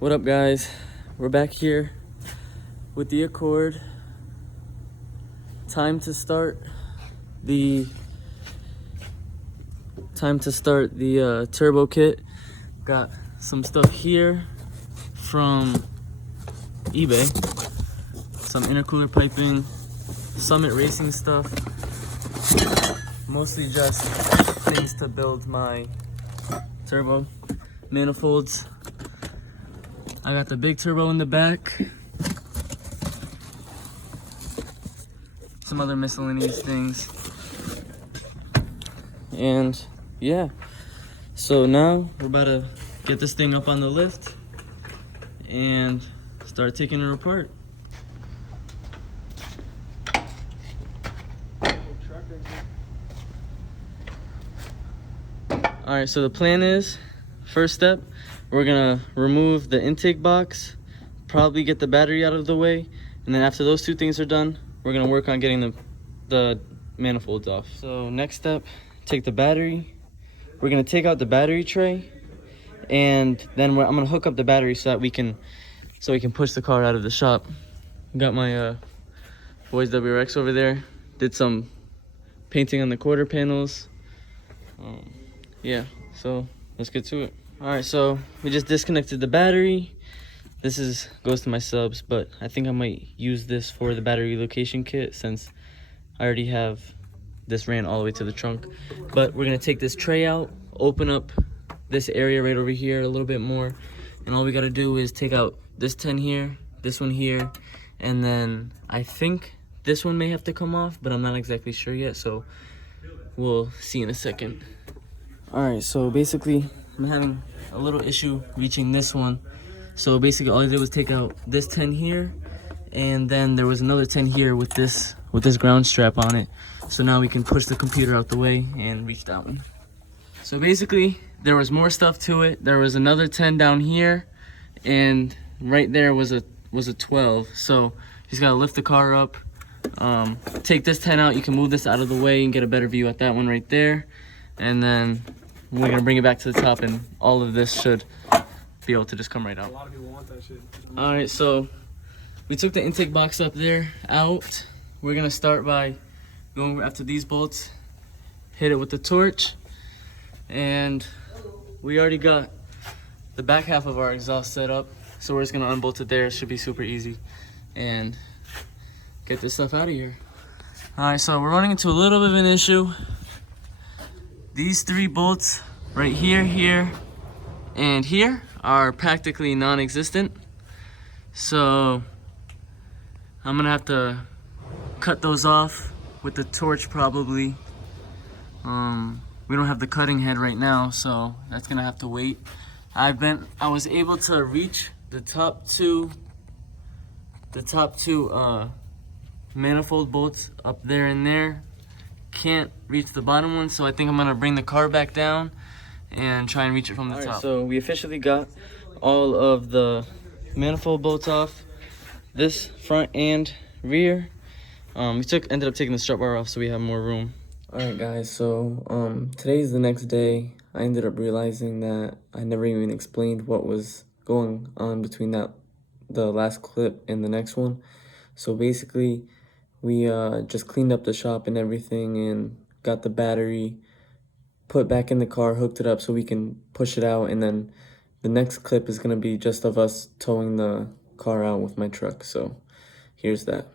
What up, guys? We're back here with the Accord. Time to start the turbo kit. Got some stuff here from eBay. Some intercooler piping, Summit Racing stuff. Mostly just things to build my turbo manifolds. I got the big turbo in the back. Some other miscellaneous things. And yeah, so now we're about to get this thing up on the lift and start taking it apart. All right, so the plan is, first step, we're gonna remove the intake box, probably get the battery out of the way, and then after those two things are done, we're gonna work on getting the manifolds off. So next step, take the battery. We're gonna take out the battery tray, and then I'm gonna hook up the battery so that we can push the car out of the shop. Got my boys WRX over there. Did some painting on the quarter panels. Yeah, so let's get to it. All right, so we just disconnected the battery. This goes to my subs, but I think I might use this for the battery relocation kit since I already have this ran all the way to the trunk. But we're gonna take this tray out, open up this area right over here a little bit more, and all we gotta do is take out this 10 here, this one here, and then I think this one may have to come off, but I'm not exactly sure yet, so we'll see in a second. All right, so basically I'm having a little issue reaching this one. So basically all I did was take out this 10 here, and then there was another 10 here with this ground strap on it. So now we can push the computer out the way and reach that one. So basically there was more stuff to it. There was another 10 down here, and right there was a 12. So you just gotta lift the car up, take this 10 out. You can move this out of the way and get a better view at that one right there. And then we're gonna bring it back to the top, and all of this should be able to just come right out. A lot of people want that shit. All right, so we took the intake box up there out. We're gonna start by going after these bolts, hit it with the torch, and we already got the back half of our exhaust set up. So we're just gonna unbolt it there. It should be super easy and get this stuff out of here. All right, so we're running into a little bit of an issue. These 3 bolts right here, here, and here are practically non-existent. So I'm gonna have to cut those off with the torch probably. We don't have the cutting head right now, so that's gonna have to wait. I was able to reach the top two manifold bolts up there and there. Can't reach the bottom one, so I think I'm gonna bring the car back down and try and reach it from the top. So we officially got all of the manifold bolts off, this front and rear. We ended up taking the strut bar off so we have more room. All right, guys, so today's the next day. I ended up realizing that I never even explained what was going on between the last clip and the next one. So basically we just cleaned up the shop and everything and got the battery put back in the car, hooked it up so we can push it out, and then the next clip is gonna be just of us towing the car out with my truck. So here's that.